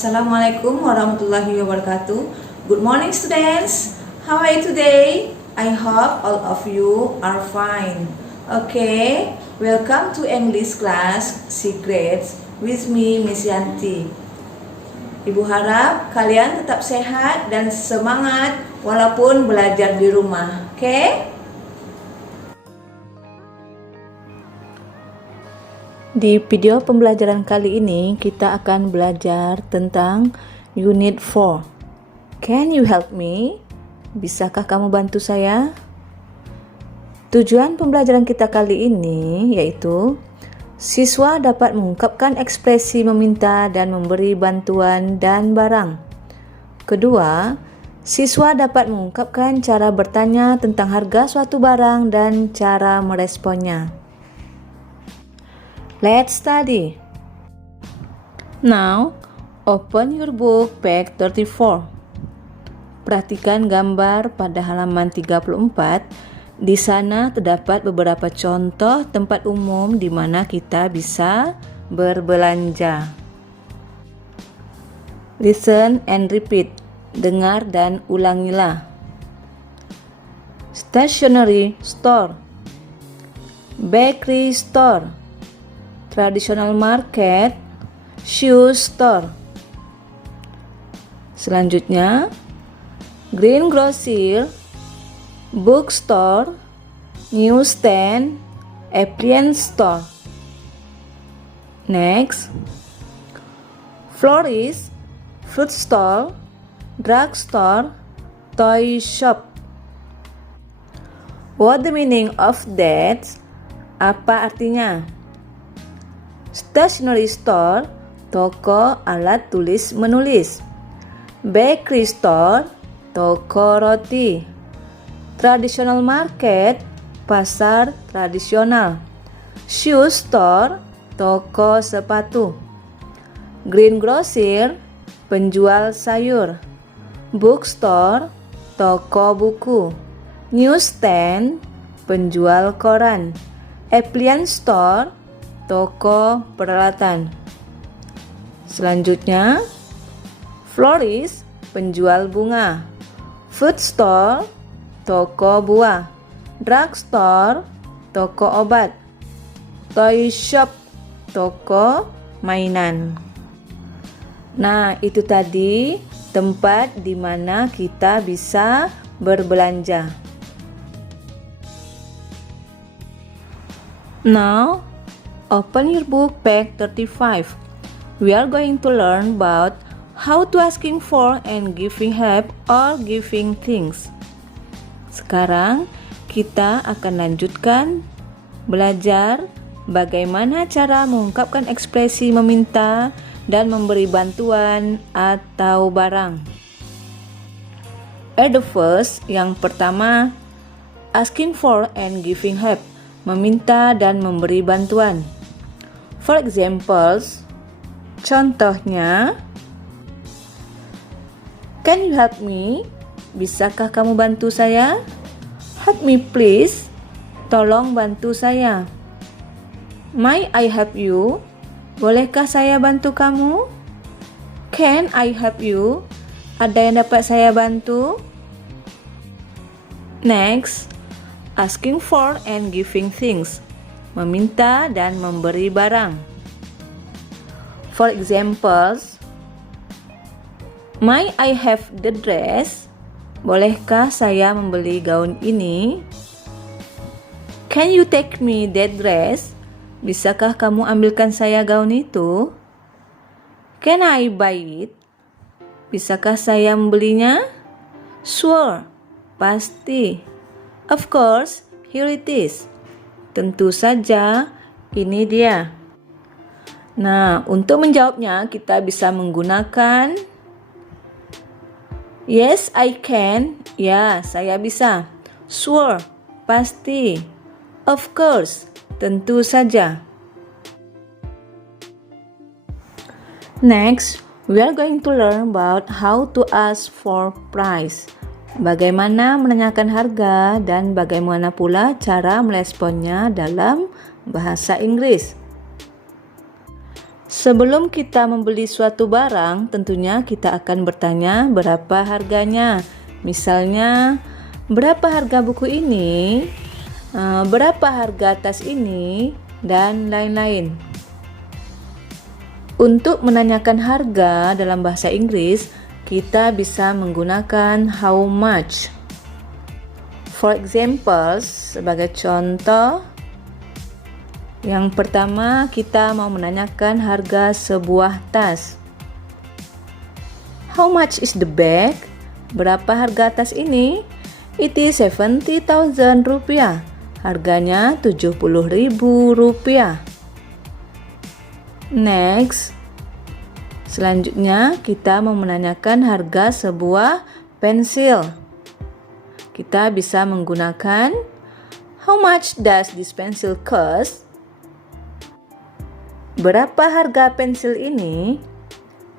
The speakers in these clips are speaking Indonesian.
Assalamualaikum warahmatullahi wabarakatuh. Good morning students. How are you today? I hope all of you are fine. Okay, welcome to English class Secrets with me Miss Yanti. Ibu harap kalian tetap sehat dan semangat walaupun belajar di rumah. Okay? Di video pembelajaran kali ini kita akan belajar tentang Unit 4. Can you help me? Bisakah kamu bantu saya? Tujuan pembelajaran kita kali ini yaitu siswa dapat mengungkapkan ekspresi meminta dan memberi bantuan dan barang. Kedua, siswa dapat mengungkapkan cara bertanya tentang harga suatu barang dan cara meresponnya. Let's study. Now, open your book page 34. Perhatikan gambar pada halaman 34. Di sana terdapat beberapa contoh tempat umum di mana kita bisa berbelanja. Listen and repeat. Dengar dan ulangilah. Stationery store, bakery store, traditional market, shoe store. Selanjutnya, greengrocer, bookstore, newsstand, appliance store. Next, florist, fruit store, drugstore, toy shop. What the meaning of that? Apa artinya? Stationery store, toko alat tulis menulis. Bakery store, toko roti. Traditional market, pasar tradisional. Shoe store, toko sepatu. Greengrocer, penjual sayur. Bookstore, toko buku. Newsstand, penjual koran. Appliance store, toko peralatan. Selanjutnya, florist, penjual bunga. Food store, toko buah. Drugstore, toko obat. Toy shop, toko mainan. Nah, itu tadi tempat di mana kita bisa berbelanja. Now, open your book page 35. We are going to learn about how to asking for and giving help or giving things. Sekarang kita akan lanjutkan belajar bagaimana cara mengungkapkan ekspresi meminta dan memberi bantuan atau barang. At the first, yang pertama, asking for and giving help. Meminta dan memberi bantuan. For examples, contohnya, can you help me? Bisakah kamu bantu saya? Help me please. Tolong bantu saya. May I help you? Bolehkah saya bantu kamu? Can I help you? Ada yang dapat saya bantu? Next, asking for and giving things. Meminta dan memberi barang. For examples, may I have the dress? Bolehkah saya membeli gaun ini? Can you take me that dress? Bisakah kamu ambilkan saya gaun itu? Can I buy it? Bisakah saya membelinya? Sure, pasti. Of course, here it is. Tentu saja, ini dia. Nah, untuk menjawabnya kita bisa menggunakan yes, I can. Ya, saya bisa. Sure, pasti. Of course, tentu saja. Next, we are going to learn about how to ask for price. Bagaimana menanyakan harga dan bagaimana pula cara meresponnya dalam bahasa Inggris. Sebelum kita membeli suatu barang, tentunya kita akan bertanya berapa harganya. Misalnya, berapa harga buku ini, berapa harga tas ini, dan lain-lain. Untuk menanyakan harga dalam bahasa Inggris, kita bisa menggunakan how much. For example, sebagai contoh, yang pertama kita mau menanyakan harga sebuah tas. How much is the bag? Berapa harga tas ini? It is 70,000 rupiah. Harganya 70.000 rupiah. Next, selanjutnya kita mau menanyakan harga sebuah pensil. Kita bisa menggunakan how much does this pencil cost? Berapa harga pensil ini?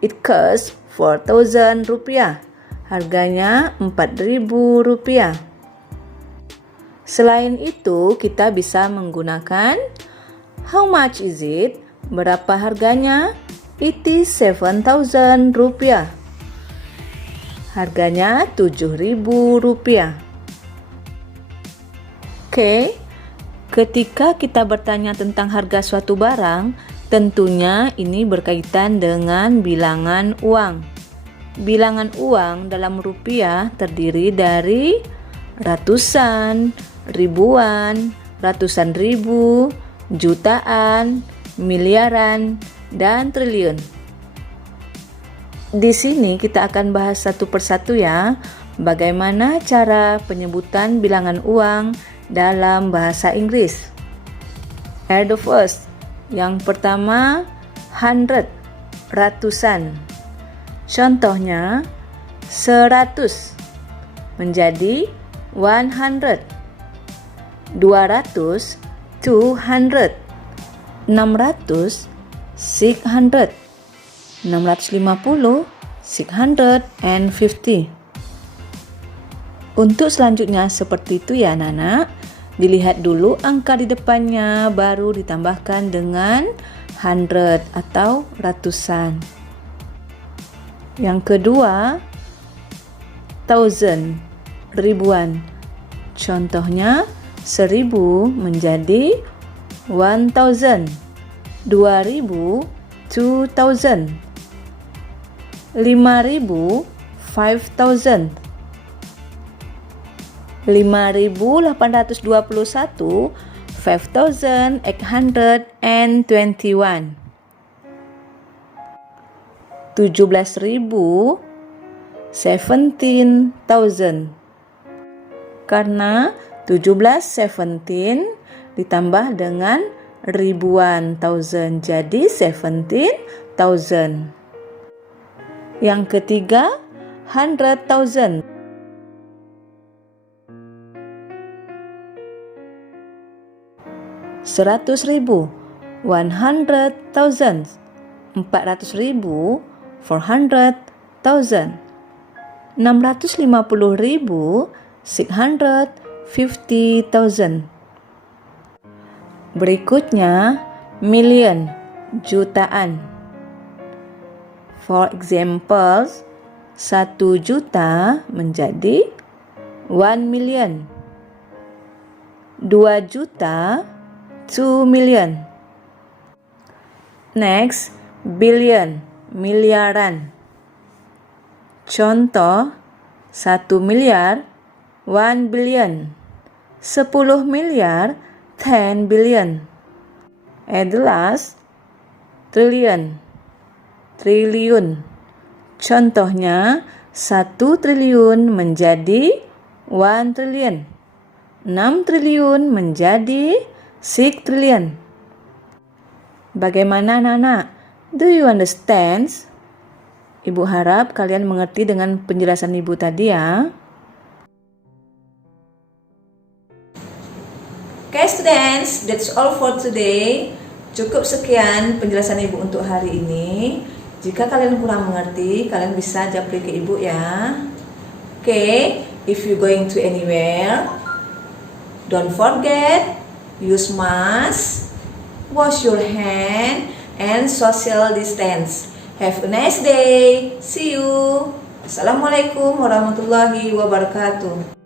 It costs 4,000 rupiah. Harganya 4.000 rupiah. Selain itu, kita bisa menggunakan how much is it? Berapa harganya? It is 7,000 rupiah. Harganya 7.000 rupiah. Oke, ketika kita bertanya tentang harga suatu barang, tentunya ini berkaitan dengan bilangan uang. Bilangan uang dalam rupiah terdiri dari ratusan, ribuan, ratusan ribu, jutaan, miliaran, dan triliun. Di sini kita akan bahas satu persatu ya, bagaimana cara penyebutan bilangan uang dalam bahasa Inggris. Here the first. Yang pertama, 100, ratusan. Contohnya, 100 menjadi 100. 200, 200. 600, 600. 650, 650. Untuk selanjutnya seperti itu ya anak-anak. Dilihat dulu angka di depannya, baru ditambahkan dengan 100 atau ratusan. Yang kedua, 1000, ribuan. Contohnya, 1000 menjadi 1000. 2000, 2000. 5000, 5000. 5.821, 5,821. 17.000, 17,000. Karena 17, 17 ditambah dengan ribuan, thousand, jadi 17,000. Yang ketiga, 100,000. 100.000, 100,000. 400.000, 400,000. 650.000, 650,000. Berikutnya, million, jutaan. For example, 1 juta menjadi 1 million. 2 juta, 2 million. Next, billion, miliaran. Contoh, 1 miliar, 1 billion. 10 miliar, 10 billion. And the last, trillion, triliun. Contohnya, 1 triliun menjadi 1 trillion. 6 triliun menjadi 6 trillion. Bagaimana anak-anak? Do you understand? Ibu harap kalian mengerti dengan penjelasan ibu tadi ya. Okay students, that's all for today. Cukup sekian penjelasan ibu untuk hari ini. Jika kalian kurang mengerti, kalian bisa japri ke ibu ya. Okay, if you going to anywhere, don't forget use mask, wash your hand, and social distance. Have a nice day. See you. Assalamualaikum warahmatullahi wabarakatuh.